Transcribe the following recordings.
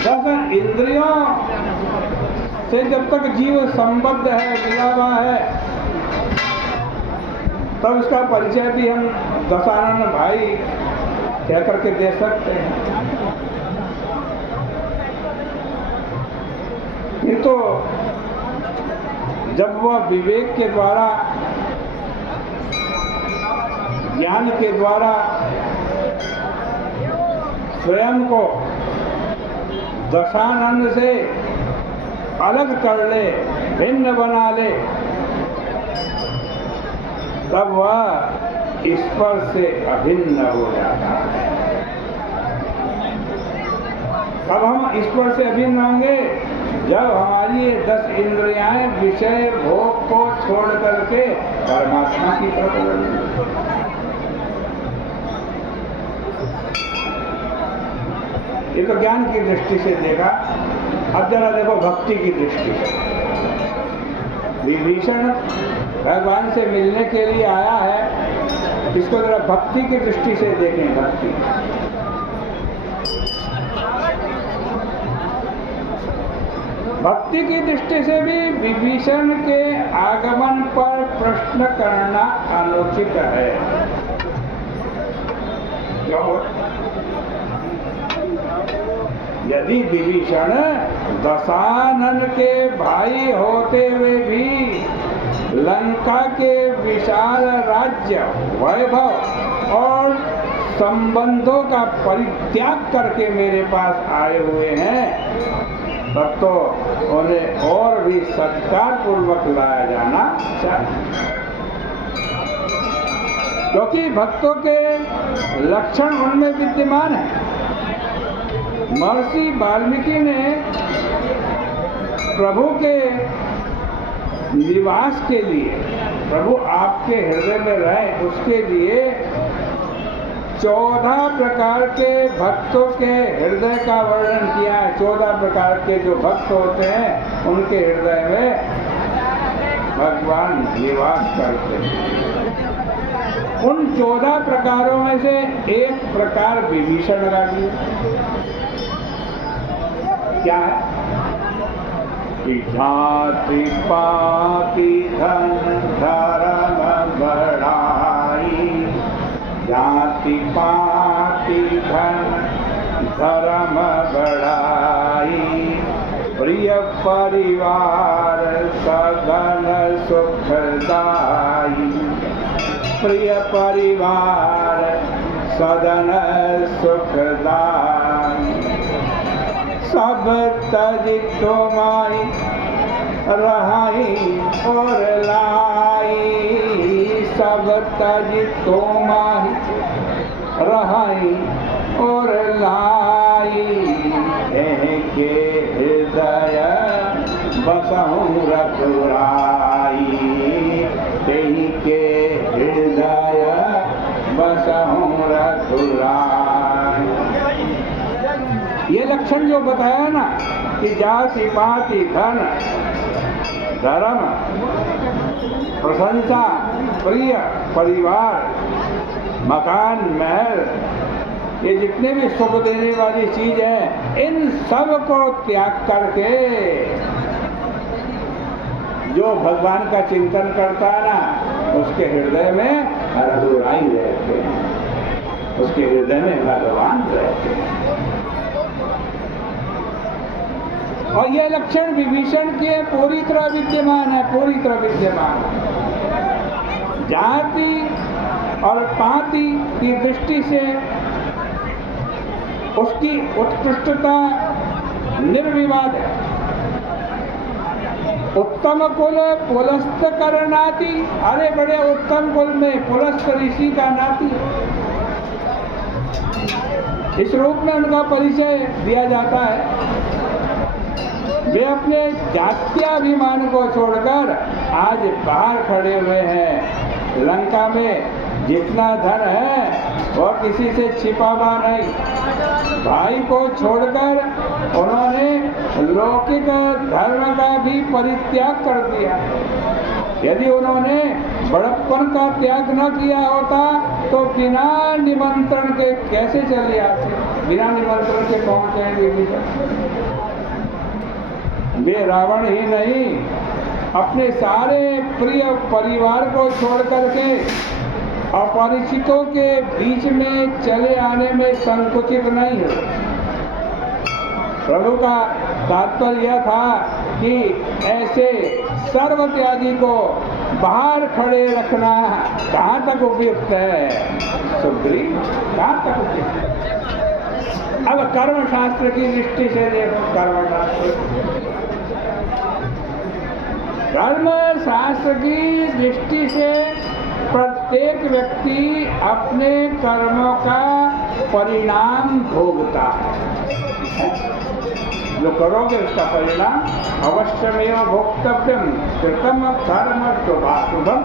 दस इंद्रियों से जब तक जीव संबद्ध है, मिला हुआ है, तब उसका परिचय भी हम दशानन भाई कह करके दे सकते हैं। किंतु जब वह विवेक के द्वारा, ज्ञान के द्वारा स्वयं को दशानन से अलग कर ले, भिन्न बना ले, तब वह ईश्वर से अभिन्न हो जाता है। अब हम ईश्वर से अभिन्न होंगे जब हमारी ये 10 इंद्रियाएं विषय भोग को छोड़ करके परमात्मा की तरफ बढ़ेंगी। ये तो ज्ञान की दृष्टि से देखा। अब जरा देखो भक्ति की दृष्टि से। विभीषण भगवान से मिलने के लिए आया है, इसको जरा भक्ति की दृष्टि से देखें। भक्ति की दृष्टि से भी विभीषण के आगमन पर प्रश्न करना अनुचित है। क्यों? यदि विभीषण दशानन के भाई होते हुए भी लंका के विशाल राज्य, वैभव और संबंधों का परित्याग करके मेरे पास आए हुए हैं, तब तो उन्हें और भी सत्कार पूर्वक लाया जाना चाहिए। क्योंकि भक्तों के लक्षण उनमें विद्यमान है। महर्षि वाल्मीकि ने प्रभु के निवास के लिए, प्रभु आपके हृदय में रहे उसके लिए 14 प्रकार के भक्तों के हृदय का वर्णन किया है। 14 प्रकार के जो भक्त होते हैं उनके हृदय में भगवान निवास करते हैं। उन 14 प्रकारों में से एक प्रकार विभीषण का भी क्या है कि जाति पाति धन धर्म बढ़ाई, जाति पाति धन धर्म बढ़ाई, प्रिय परिवार सघन सुखदाई, प्रिय परिवार सदन सुखदाई, सब तज तुम्हारी रहाई और लाई, सब तज तुम्हारी रहाई और लाई, के हृदय बसहु रघुराई, के हृदय बसहु रघुराई। ये लक्षण जो बताया ना कि जाति पाति धन धर्म प्रशंसा प्रिय परिवार मकान महल, ये जितने भी सुख देने वाली चीज है, इन सब को त्याग करके जो भगवान का चिंतन करता है ना, उसके हृदय में रघुराई रहते हैं, उसके हृदय में भगवान रहते हैं। और ये लक्षण विभीषण के पूरी तरह विद्यमान है, पूरी तरह विद्यमान है। जाति और पाति की दृष्टि से उसकी उत्कृष्टता निर्विवाद है। उत्तम कुल पुलस्त कर नाती, अरे बड़े उत्तम कुल में पुलस्त ऋषि का नाती, इस रूप में उनका परिचय दिया जाता है। वे अपने जात्याभिमान को छोड़कर आज बाहर खड़े हुए हैं। लंका में जितना धन है वह किसी से छिपा हुआ नहीं। भाई को छोड़कर उन्होंने लौकिक धर्म का भी परित्याग कर दिया। यदि उन्होंने बड़प्पन का त्याग न किया होता तो बिना निमंत्रण के कैसे चले आते। बिना निमंत्रण के पहुंचे हैं विभीषण। वे रावण ही नहीं, अपने सारे प्रिय परिवार को छोड़ करके अपरिचितों के बीच में चले आने में संकुचित नहीं है। प्रभु का तात्पर्य यह था कि ऐसे सर्वत्यागी को बाहर खड़े रखना कहाँ तक उपयुक्त है सुग्रीव, कहाँ तक उपयुक्त है। अब कर्मशास्त्र की दृष्टि से देखो, कर्मशास्त्र की दृष्टि से प्रत्येक व्यक्ति अपने कर्मों का परिणाम भोगता है। जो करोगे उसका परिणाम अवश्यमेव भोक्तव्यम, कृतम कर्म शुभाशुभम।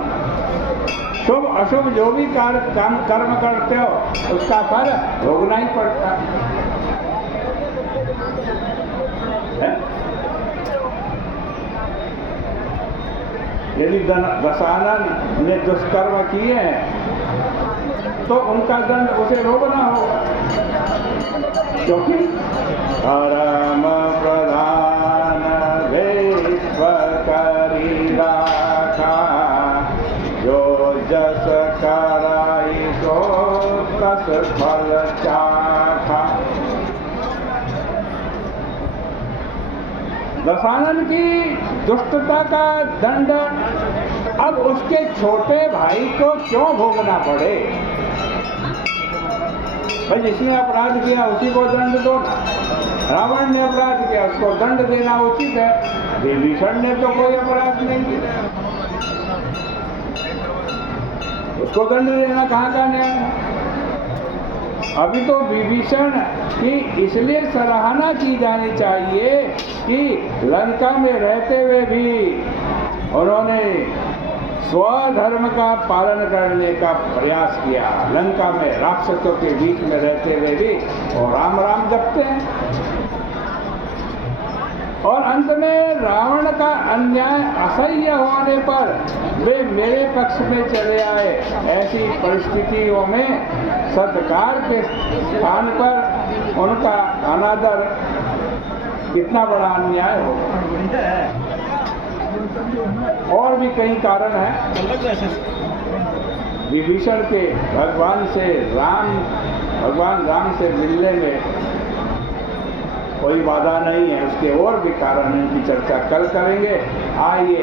शुभ अशुभ जो भी कर्म करते हो उसका फल भोगना ही पड़ता है। यदि दशानन ने दुष्कर्म किए तो उनका दंड उसे भोगना होगा, क्योंकि परम प्रधान विश्व करी राखा, जो जस कराई सो तस फल चाखा। दशानन की दुष्टता का दंड अब उसके छोटे भाई को क्यों भोगना पड़े? भाई जिसने अपराध किया उसी को दंड दो ना। रावण ने अपराध किया, उसको दंड देना उचित है। विभीषण ने तो कोई अपराध नहीं किया, उसको दंड देना कहाँ का न्याय है? अभी तो विभीषण की इसलिए सराहना की जानी चाहिए कि लंका में रहते हुए भी उन्होंने स्वधर्म का पालन करने का प्रयास किया। लंका में राक्षसों के बीच में रहते हुए भी और राम राम जपते हैं। और अंत में रावण का अन्याय असह्य होने पर वे मेरे पक्ष में चले आए। ऐसी परिस्थितियों में सत्कार के स्थान पर उनका अनादर कितना बड़ा अन्याय होगा। और भी कई कारण हैं। विभीषण के भगवान राम से मिलने में कोई बाधा नहीं है, उसके और भी कारण हैं, इनकी चर्चा कल करेंगे। आइए